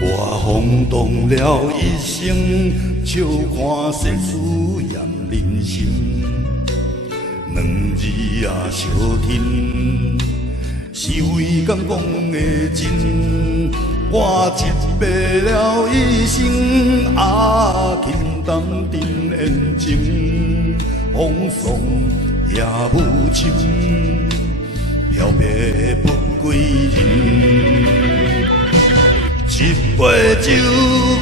我轰动了一生，笑看世事验人心。两字也相挺，是为敢讲的真。我一白了一生，轻淡定缘情，风霜也无情，飘泊不归人。一杯酒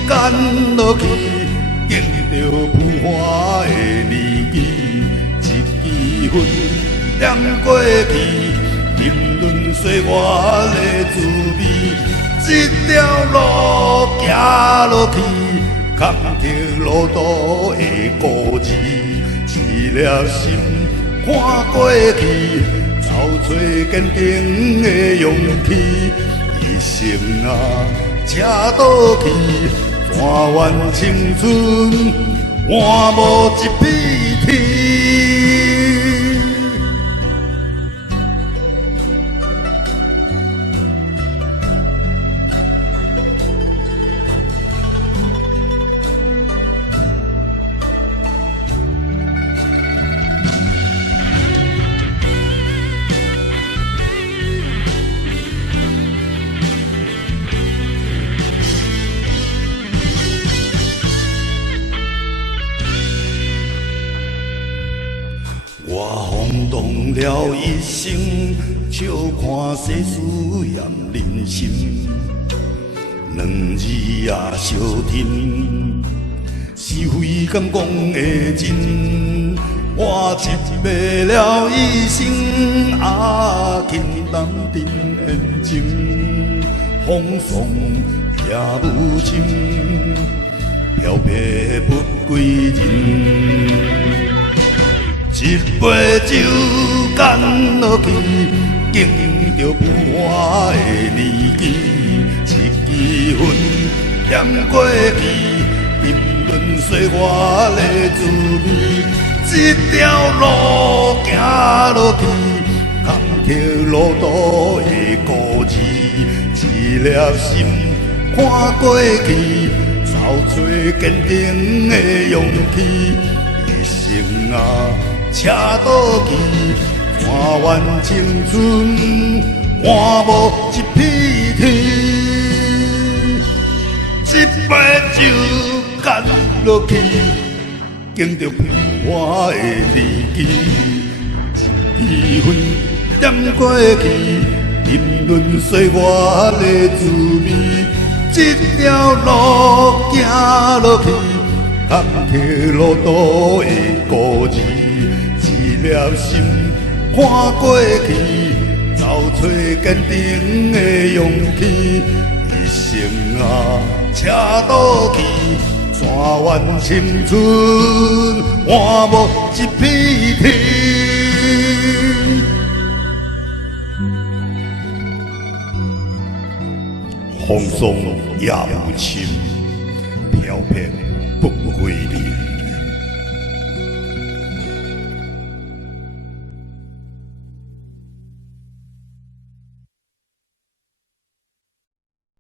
干落去，敬着浮华的年纪。一支烟点过去，沉沦岁月的滋味。一条路行落去，坎坷路途的故事。一粒心看过去，找找坚定的勇气。一生啊！车倒去，全缘青春换无一片天。我轰动了一生，笑看世事验人心。两字也相挺，是非敢讲的真。我一白了一生，轻淡定缘情，风霜也无情，飘泊不归人。一杯酒干落去，敬着浮华的年纪。一支烟点过去，沉沦岁月的滋味。一条路行落去，坎坷路途的故事。一粒心看过去，找找坚定的勇气。一生啊！车倒去，全缘青春换无一片天。一杯酒干落去，敬着浮华的年纪。一支烟点过去，沉沦岁月的滋味。一条路行落去，坎坷路途的故事。一粒心看过去，找找坚定的勇气。一生啊，车倒去，全缘青春换无一片天。风霜也无情，飘泊不归人。